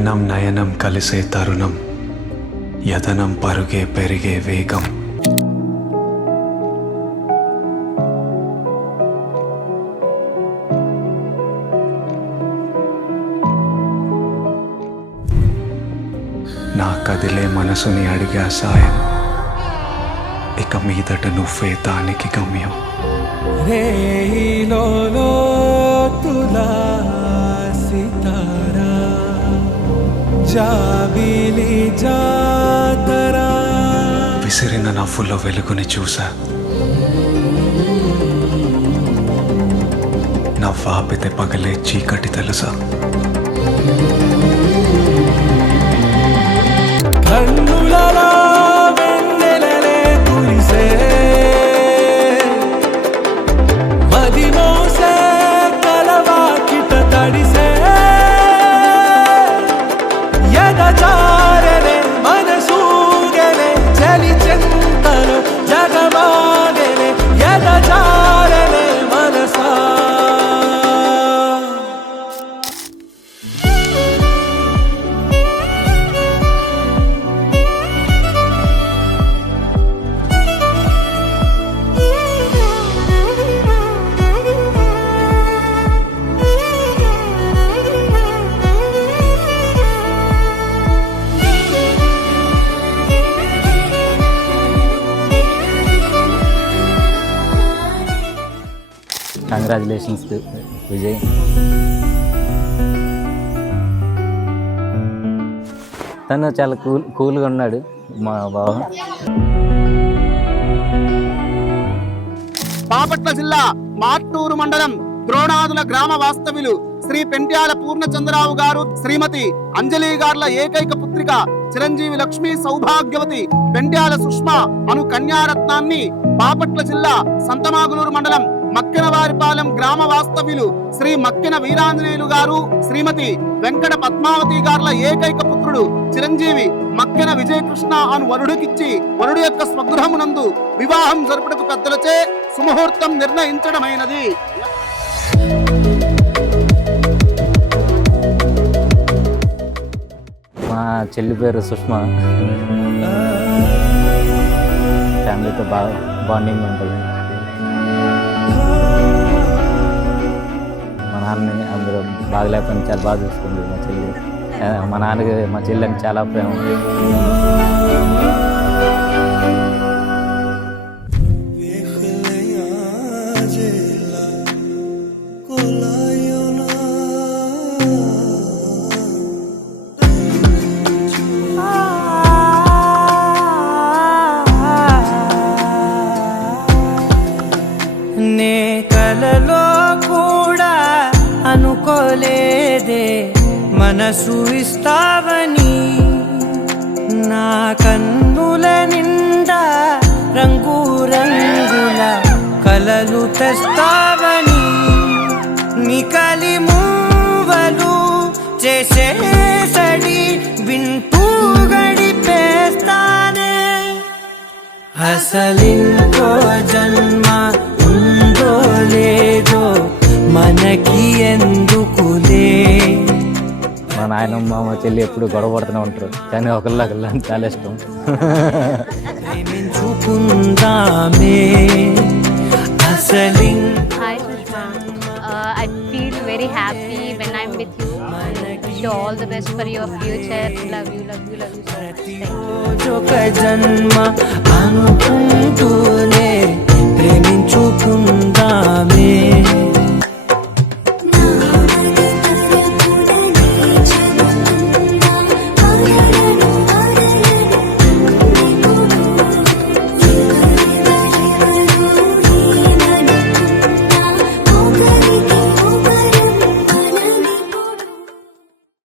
నయనం నయనం కలిసే తరుణం, యతనం పరుగే పెరిగే వేగం. నా కదిలే మనసుని అడిగా సాయం, ఇక మీదట నువ్వే దానికి గమ్యం. విసిరిన నవ్వుల్లో వెలుగుని చూసా, నవ్వాపితే పగలే చీకటి తెలుసా. కన్నులలో వెన్నెలలే కురిసే, మది మోసే కలవాకిట తడిసే, ఎదచారనే మనసూగనే చలి చింతలు జగమాగనే, ఎదచారనే మనసా. కంగ్రాచులేషన్స్ విజయ్. తను చాలా కూల్గా ఉన్నాడు మా బావ. బాపట్ల జిల్లా మార్టూరు మండలం ద్రోణాదుల గ్రామ వాస్తవ్యులు శ్రీ పెంట్యాల పూర్ణచంద్రరావు గారు, శ్రీమతి అంజలి గార్ల ఏకైక పుత్రిక చిరంజీవి లక్ష్మీ సౌభాగ్యవతి పెంట్యాల సుష్మా అను కన్యారత్నాన్ని బాపట్ల జిల్లా సంతమాగులూరు మండలం మక్కెనవారిపాలెం గ్రామ వాస్తవ్యులు శ్రీ మక్కెన వీరాంజనేయులు గారు, శ్రీమతి వెంకట పద్మావతి గార్ల ఏకైక పుత్రుడు చిరంజీవి మక్కెన విజయకృష్ణ అను వరుడికిచ్చి వరుడు యొక్క స్వగృహమునందు వివాహం జరుపుటకు పెద్దలచే సుముహూర్తం నిర్ణయించడమైనది. మా చెల్లి పేరు సుష్మా. ఫ్యామిలీతో బాగా బాండింగ్ ఉంటుంది. మా నాన్నని అందరూ బాగలేకపోయినా చాలా బాగా చూసుకుంది మా చెల్లి. మా నాన్నకి మా చెల్లి అని చాలా ప్రేమ. నే కలలో కూడా అనుకోలేదే మనసు ఇస్తావని, నా కన్నుల నిండా రంగు రంగుల కలలు తెస్తావని, నికలి మూవలు చేసేసడి వింటూ గడిపేస్తానే. అసలింకో జన్మ ఉందో లేదో మనకి ఎందుకులే. మా నాయనమ్మ మా చెల్లి ఎప్పుడు గొడవ పడుతూనే ఉంటారు, కానీ ఒకళ్ళ చాలా ఇష్టం. ప్రేమించుకుందామే అసలి. Hi Sushma, I feel very happy when I'm with you. Wish you all the best for your future. Love you, love you, love you so much. Thank you. ఒక జన్మ అనుకుంటూనే ప్రేమించుకుందామే.